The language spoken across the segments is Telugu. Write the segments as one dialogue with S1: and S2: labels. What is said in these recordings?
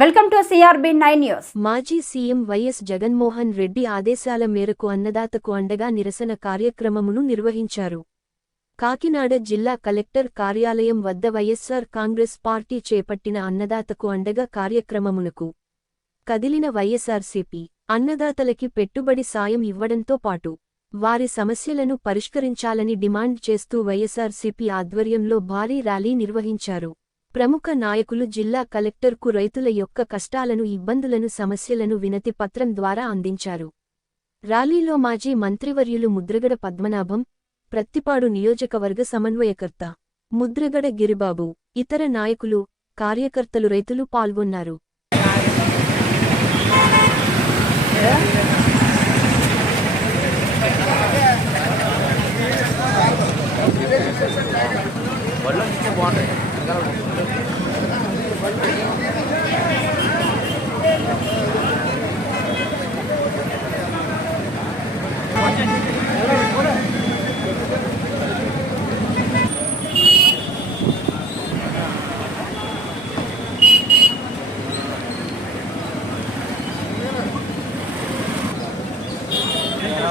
S1: Welcome to CRB nine news.
S2: మాజీ సీఎం వైఎస్ జగన్మోహన్ రెడ్డి ఆదేశాల మేరకు అన్నదాతకు అండగా నిరసన కార్యక్రమమును నిర్వహించారు. కాకినాడ జిల్లా కలెక్టర్ కార్యాలయం వద్ద వైఎస్సార్ కాంగ్రెస్ పార్టీ చేపట్టిన అన్నదాతకు అండగా కార్యక్రమమునకు కదిలిన వైఎస్సార్సీపీ అన్నదాతలకి పెట్టుబడి సాయం ఇవ్వడంతో పాటు వారి సమస్యలను పరిష్కరించాలని డిమాండ్ చేస్తూ వైఎస్సార్సీపీ ఆధ్వర్యంలో భారీ ర్యాలీ నిర్వహించారు. ప్రముఖ నాయకులు జిల్లా కలెక్టర్కు రైతుల యొక్క కష్టాలను ఇబ్బందులను సమస్యలను వినతి పత్రం ద్వారా అందించారు. ర్యాలీలో మాజీ మంత్రివర్యులు ముద్రగడ పద్మనాభం ప్రత్తిపాడు నియోజకవర్గ సమన్వయకర్త ముద్రగడ గిరిబాబు ఇతర నాయకులు కార్యకర్తలు రైతులు పాల్గొన్నారు.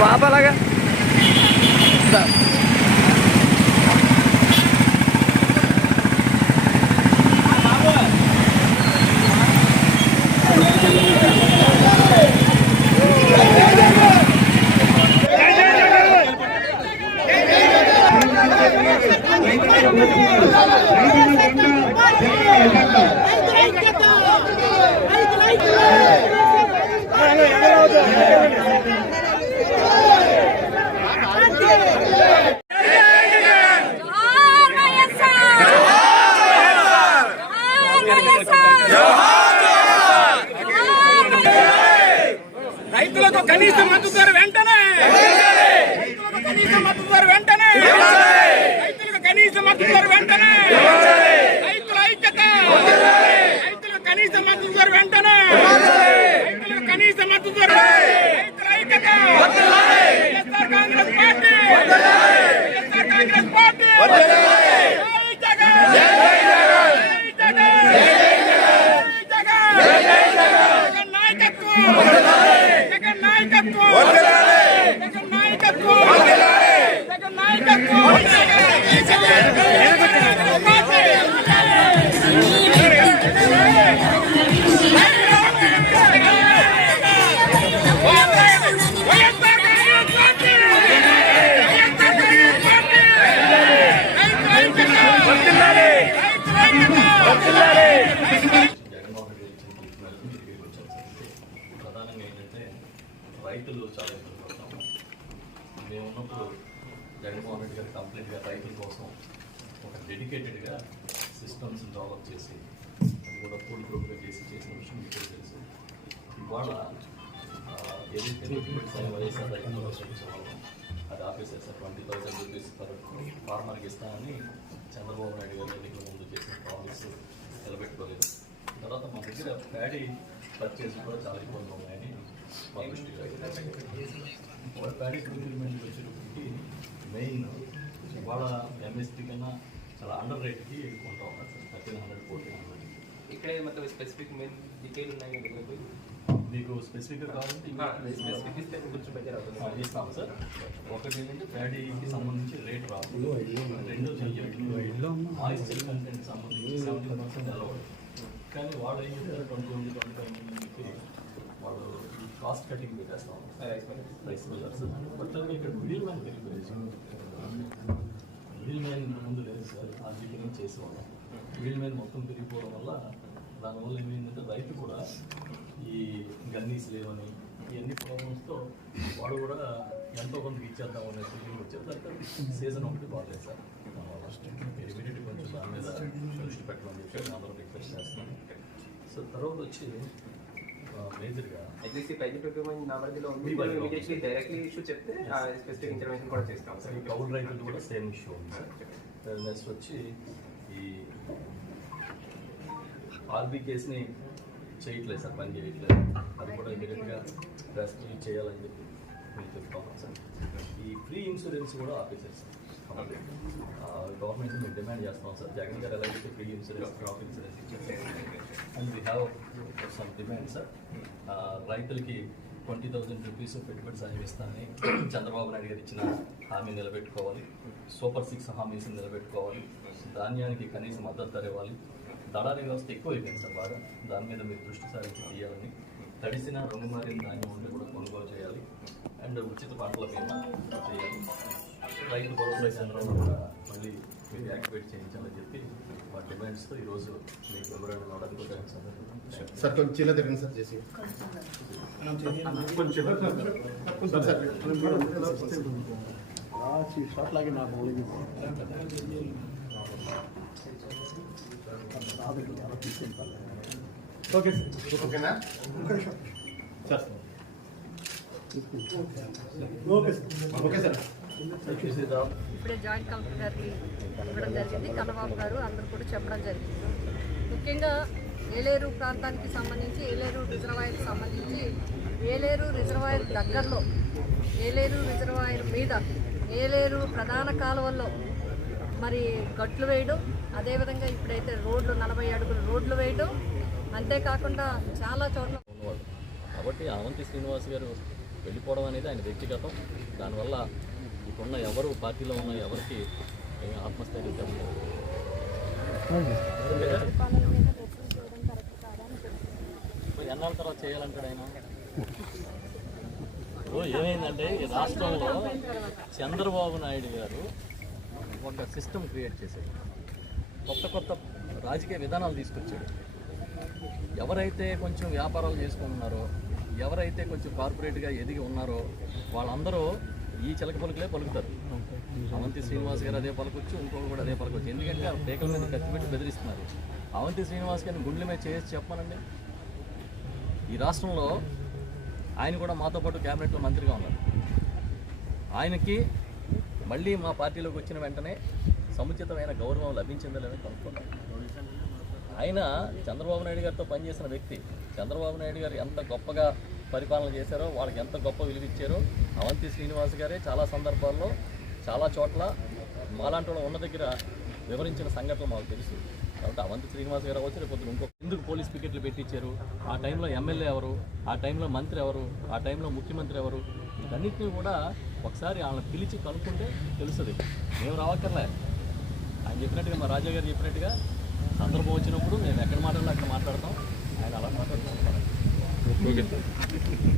S3: బాబా అలాగా
S4: జోహార్ వైఎస్ఆర్ జోహార్ వైఎస్ఆర్
S3: రైతులకు కనీస మద్దతు ధర వెంటనే రైతులకు కనీస మద్దతు ధర వెంటనే రైతులకు కనీస మద్దతు ధర వెంటనే రైతుల ఐక్యత రైతులకు కనీస మద్దతు ధర వెంటనే రైతులకు కనీస మద్దతు ధర రైతుల ఐక్యత YSR Congress party YSR Congress
S5: sir ఏంటంటే రైతులు చాలా ఇబ్బంది పడతాము మేము ఉన్నప్పుడు జగన్మోహన్ రెడ్డి గారు కంప్లీట్గా రైతుల కోసం ఒక డెడికేటెడ్గా సిస్టమ్స్ డెవలప్ చేసి అది కూడా ఫుల్ గ్రూప్గా చేసి చేసిన విషయం మీకు తెలుసు. ఇవాళ ఏదైతే వైఎస్ఆర్ రైతులు వాళ్ళం అది ఆపేసారు ట్వంటీ థౌసండ్ రూపీస్ పర్ ఫార్మర్కి ఇస్తామని చంద్రబాబు నాయుడు గారు ఎన్నికల ముందు చేసిన ప్రామిస్ నిలబెట్టుకోలేదు. తర్వాత మా దగ్గర ప్యాడీ పర్చేస్ కూడా చాలా ఇబ్బంది ఉన్నాయని మా దృష్టిలో ప్యాడెట్ ఇంప్లిమెంట్ వచ్చేటప్పటికి మెయిన్ ఇవాళ ఎంఎస్టీ కన్నా చాలా అండర్ రేట్కి కొంటా ఉన్నారు sir thirteen hundred fourteen hundred
S6: ఇక్కడే మొత్తం స్పెసిఫిక్ మెయిన్ డీటెయిల్ ఉన్నాయి
S5: మీకు స్పెసిఫిక్ కావాలంటే
S6: స్పెసిఫిక్ ఇస్తే కొంచెం బెటర్ అవుతుంది
S5: ఇస్తాము సార్ ఒకటి ఏంటంటే ప్యాడీకి సంబంధించి రేట్ రాదు రెండో చెయ్యండి ఆయిల్ కంటెంట్ సంబంధించి సెవెంటీ పర్సెంట్ అలవాడు కానీ వాళ్ళు ఏం చెప్తారు ట్వంటీ ఉంది ట్వంటీ ఫైవ్ ఉంది అని చెప్పి వాళ్ళు కాస్ట్ కటింగ్ పెట్టేస్తాం రైస్ మిల్లర్స్ బట్ ఇక్కడ మిడిల్ మ్యాన్ పెరిగిపోయింది మిడిల్ మ్యాన్ ముందు లేదు సార్. ఆర్థికంగా చేసేవాళ్ళం. మిడిల్ మ్యాన్ మొత్తం పెరిగిపోవడం వల్ల దానివల్ల ఏమైందంటే రైతు కూడా ఈ గన్నీస్ లేవని ఇవన్నీ ప్రాబ్లమ్స్తో వాడు కూడా ఎంతో కొంత ఇచ్చేద్దాం అనే ఫీలింగ్ వచ్చే తర్వాత సీజన్ ఒకటి బాగాలేదు సార్. మీరు ఇమీడియట్ కొంచెం దాని మీద దృష్టి పెట్టమని చెప్పి అందరూ రిక్వెస్ట్ చేస్తున్నాను సో తర్వాత వచ్చి మేజర్గా
S6: అట్లీస్ట్ ప్రైజ్ ప్రొక్యూర్మెంట్ నా పరిధిలో ఉంది. ఇమీడియట్లీ డైరెక్ట్లీ ఇష్యూ చెప్తే స్పెసిఫిక్ ఇంటర్వెన్షన్ కూడా చేస్తాం సార్
S5: కౌలు రైతులు కూడా సేమ్ ఇష్యూ ఉంది సార్ నెక్స్ట్ వచ్చి ఈ ఆర్బీ కేసుని చేయట్లేదు సార్ పని చేయట్లేదు. అది కూడా ఇమీడియట్గా రెస్క్యూ చేయాలని చెప్పి మీరు చెప్తాను సార్ ఈ ఫ్రీ ఇన్సూరెన్స్ కూడా ఆపేశారు సార్ గవర్నమెంట్ మేము డిమాండ్ చేస్తాం సార్ జగన్ గారు ఎలా అయితే ఫ్రీ ఇన్సూరెన్స్ క్రాప్ ఇన్సూరెన్స్ ఇచ్చారు and we have some demand sir రైతులకి ట్వంటీ థౌజండ్ రూపీస్ పెట్టుబడి సాయం ఇస్తానని చంద్రబాబు నాయుడు గారు ఇచ్చిన హామీ నిలబెట్టుకోవాలి. సూపర్ సిక్స్ హామీస్ నిలబెట్టుకోవాలి. ధాన్యానికి కనీస మద్దతు ధర ఇవ్వాలి. దళారీ వ్యవస్థ ఎక్కువ అయిపోయింది సార్ బాగా. దాని మీద మీరు దృష్టి సారించి తీయాలని. తడిసిన రంగు మారిన ధాన్యం ఉంటే కూడా కొనుగోలు చేయాలి. అండ్ ఉచిత పంటల బీమా. రైతు భరోసా కేంద్రంలో కూడా మళ్ళీ మీరు యాక్టివేట్ చేయించాలని చెప్పి మా డిమాండ్స్తో ఈరోజు మీకు మెమోరాండం అవడానికి వచ్చాను సార్
S7: సార్. కొంచెం చిన్న తిరగండి సార్ చేసి సార్ సార్
S3: ఓకే
S7: ఓకేనా? సార్. Okay sir.
S5: శ్రీరామ్
S8: ఇప్పుడే జాయింట్ కలెక్టర్ గారికి ఇవ్వడం జరిగింది. కన్నబాబు గారు అందరూ కూడా చెప్పడం జరిగింది. ముఖ్యంగా ఏలేరు ప్రాంతానికి సంబంధించి ఏలేరు రిజర్వాయర్కి సంబంధించి ఏలేరు రిజర్వాయర్ దగ్గరలో ఏలేరు రిజర్వాయర్ మీద ఏలేరు ప్రధాన కాలువల్లో మరి గట్లు వేయడం అదేవిధంగా ఇప్పుడైతే రోడ్లు నలభై అడుగులు రోడ్లు వేయడం అంతేకాకుండా చాలా చోట్ల
S5: కాబట్టి అవంతి శ్రీనివాస్ గారు వెళ్ళిపోవడం అనేది ఆయన వ్యక్తిగతం. దానివల్ల ఇప్పుడున్న ఎవరు పార్టీలో ఉన్న ఎవరికి ఆత్మస్థైర్యం ఎన్నాళ్ళ తర్వాత చేయాలంటాడు ఆయన? ఏమైందంటే ఈ రాష్ట్రంలో చంద్రబాబు నాయుడు గారు ఒక సిస్టమ్ క్రియేట్ చేశాడు కొత్త కొత్త రాజకీయ విధానాలు తీసుకొచ్చాడు ఎవరైతే కొంచెం వ్యాపారాలు చేసుకుంటున్నారో ఎవరైతే కొంచెం కార్పొరేట్గా ఎదిగి ఉన్నారో వాళ్ళందరూ ఈ చిలక పలుకులే పలుకుతారు. అవంతి శ్రీనివాస్ గారు అదే పలకొచ్చు ఇంకొకరు కూడా అదే పలకొచ్చు. ఎందుకంటే ఆ పేకల మీద కత్తి పెట్టి బెదిరిస్తున్నారు. అవంతి శ్రీనివాస్ గారిని గుండెల మీద చేసి చెప్పమనండి. ఈ రాష్ట్రంలో ఆయన కూడా మాతో పాటు క్యాబినెట్లో మంత్రిగా ఉన్నారు. ఆయనకి మళ్ళీ మా పార్టీలోకి వచ్చిన వెంటనే సముచితమైన గౌరవం లభించిందో లేదని కనుక్కోవాలి ఆయన చంద్రబాబు నాయుడు గారితో పనిచేసిన వ్యక్తి. చంద్రబాబు నాయుడు గారు ఎంత గొప్పగా పరిపాలన చేశారో వాళ్ళకి ఎంత గొప్ప విలువ ఇచ్చారో అవంతి శ్రీనివాస్ గారే చాలా సందర్భాల్లో చాలా చోట్ల మాలాంటి ఉన్న దగ్గర వివరించిన సంఘటనలు మాకు తెలుసు. కాబట్టి అవంతి శ్రీనివాస్ గారు వచ్చి రేపు ఇంకో ఎందుకు పోలీస్ పికెట్లు పెట్టించారు ఆ టైంలో ఎమ్మెల్యే ఎవరు ఆ టైంలో మంత్రి ఎవరు ఆ టైంలో ముఖ్యమంత్రి ఎవరు వీటన్నిటిని కూడా ఒకసారి వాళ్ళని పిలిచి కనుక్కుంటే తెలుస్తుంది. మేము రావక్కర్లే. ఆయన చెప్పినట్టుగా మా రాజా గారు చెప్పినట్టుగా సందర్భం వచ్చినప్పుడు మేము ఎక్కడ మాట్లాడాలో అక్కడ మాట్లాడతాం. ఆయన అలా మాట్లాడుతూ ハハハハ!